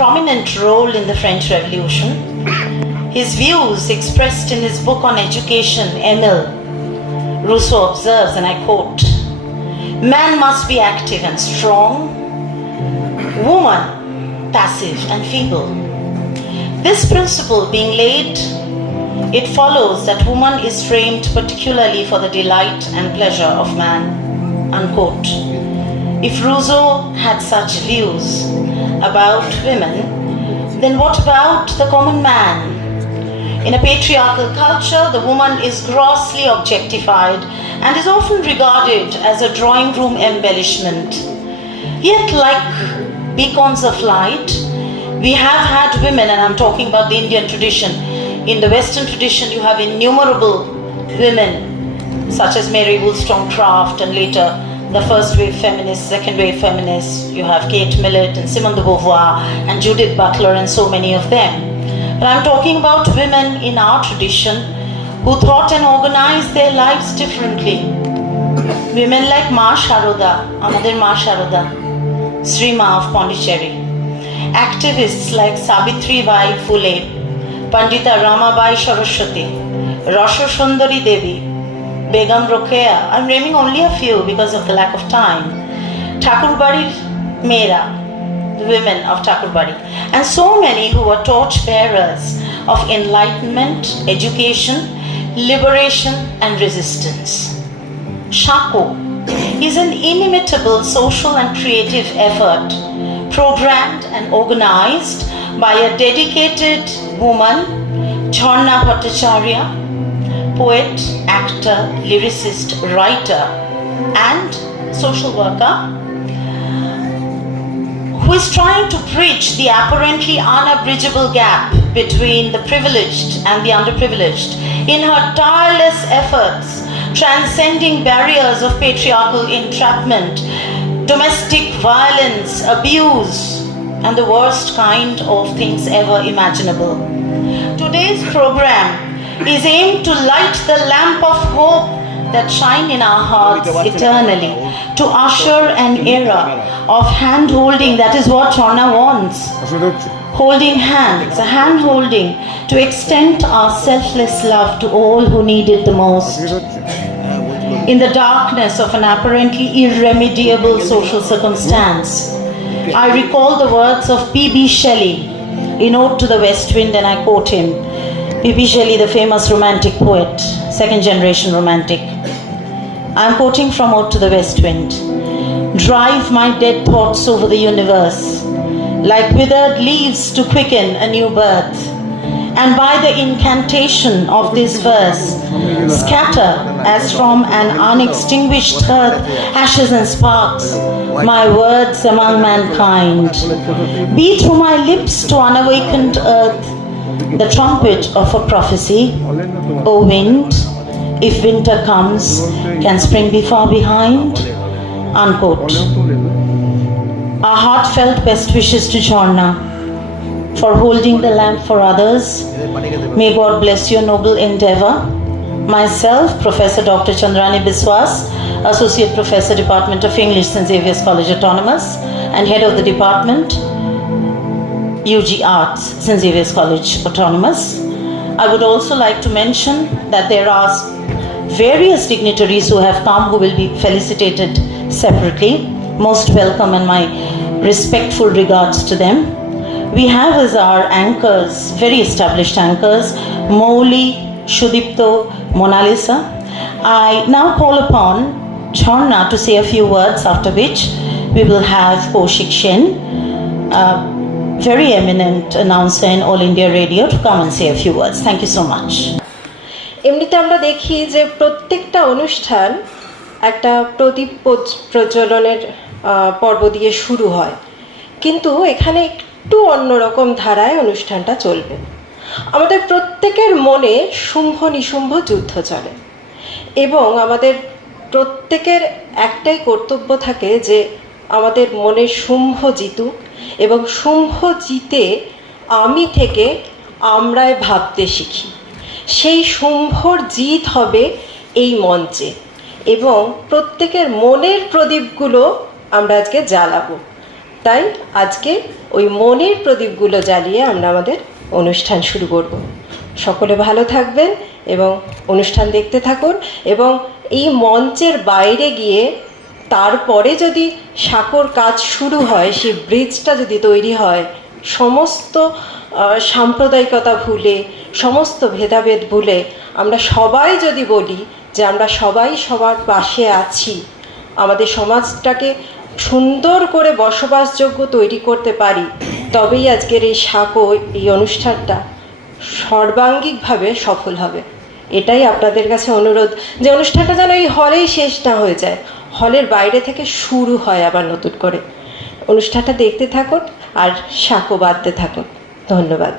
prominent role in the French Revolution. His views expressed in his book on education, Emile, Rousseau observes, and I quote, "Man must be active and strong, woman passive and feeble." This principle being laid, it follows that woman is framed particularly for the delight and pleasure of man, unquote. If Rousseau had such views about women, then what about the common man? In a patriarchal culture, the woman is grossly objectified and is often regarded as a drawing room embellishment. Yet, like beacons of light, we have had women, and I'm talking about the Indian tradition. In the Western tradition, you have innumerable women, such as Mary Wollstonecraft, and later the first wave feminists, second wave feminists. You have Kate Millett and Simone de Beauvoir and Judith Butler and so many of them. But I'm talking about women in our tradition who thought and organized their lives differently. Women like Ma Sharoda, Amader Ma Sharoda, Sri Ma of Pondicherry. Activists like Savitri Bai Phule, Pandita Ramabai Saraswati, Rasha Sundari Devi, Begum Rokeya. I'm naming only a few because of the lack of time. Thakurbari Mera, the women of Thakurbari, and so many who were torch bearers of enlightenment, education, liberation, and resistance. Shako is an inimitable social and creative effort, programmed and organized by a dedicated woman, Jharna Bhattacharya, poet, actor, lyricist, writer, and social worker, who is trying to bridge the apparently unbridgeable gap between the privileged and the underprivileged in her tireless efforts, transcending barriers of patriarchal entrapment, domestic violence, abuse, and the worst kind of things ever imaginable. Today's program is aimed to light the lamp of hope that shine in our hearts eternally, to usher an era of hand-holding. That is what Jharna wants. Holding hands, a hand-holding, to extend our selfless love to all who need it the most. In the darkness of an apparently irremediable social circumstance, I recall the words of P.B. Shelley in Ode to the West Wind, and I quote him. P.B. Shelley, the famous romantic poet, second generation romantic. I'm quoting from Ode to the West Wind. "Drive my dead thoughts over the universe, like withered leaves to quicken a new birth. And by the incantation of this verse, scatter as from an unextinguished hearth ashes and sparks, my words among mankind. Be through my lips to unawakened earth the trumpet of a prophecy. O wind, if winter comes, can spring be far behind?" Unquote. Our heartfelt best wishes to Jharna for holding the lamp for others. May God bless your noble endeavor. Myself, Professor Dr. Chandrani Biswas, Associate Professor, Department of English, St. Xavier's College Autonomous, and Head of the Department, UG Arts, St. Xavier's College Autonomous. I would also like to mention that there are various dignitaries who have come who will be felicitated separately. Most welcome and my respectful regards to them. We have as our anchors, very established anchors, Mouli, Shudipto, Mona Lisa. I now call upon Jharna to say a few words, after which we will have Kaushik Shen, very eminent announcer in All India Radio, to come and say a few words. Thank you so much. এমনিতে আমরা দেখি যে প্রত্যেকটা অনুষ্ঠান একটা প্রদীপ প্রজ্বলনের পর্ব দিয়ে শুরু হয়, কিন্তু এখানে একটু অন্যরকম ধারায় অনুষ্ঠানটা চলবে। আমাদের প্রত্যেকের মনে শুম্ভ নিশুম্ভ যুদ্ধ চলে এবং আমাদের প্রত্যেকের একটাই কর্তব্য থাকে যে আমাদের মনে শুম্ভ জিতুক এবং শুম্ভ জিতে আমি থেকে আমরাই ভাবতে শিখি। সেই শুম্ভর জিত হবে এই মঞ্চে এবং প্রত্যেকের মনের প্রদীপগুলো আমরা আজকে জ্বালাবো। তাই আজকে ওই মনের প্রদীপগুলো জ্বালিয়ে আমরা আমাদের অনুষ্ঠান শুরু করব। সকলে ভালো থাকবেন এবং অনুষ্ঠান দেখতে থাকুন, এবং এই মঞ্চের বাইরে গিয়ে তারপরে যদি সাঁকোর কাজ শুরু হয়, সেই ব্রিজটা যদি তৈরি হয়, সমস্ত সাম্প্রদায়িকতা ভুলে, সমস্ত ভেদাভেদ ভুলে আমরা সবাই যদি বলি যে আমরা সবাই সবার পাশে আছি, আমাদের সমাজটাকে সুন্দর করে বসবাসযোগ্য তৈরি করতে পারি, তবেই আজকের এই সাঁকো, এই অনুষ্ঠানটা সর্বাঙ্গিকভাবে সফল হবে। এটাই আপনাদের কাছে অনুরোধ, যে অনুষ্ঠানটা যেন এই হলেই শেষ না হয়ে যায়, হলের বাইরে থেকে শুরু হয় আবার নতুন করে। অনুষ্ঠানটা দেখতে থাকুন আর সাঁকো বাঁধতে থাকুন। ধন্যবাদ।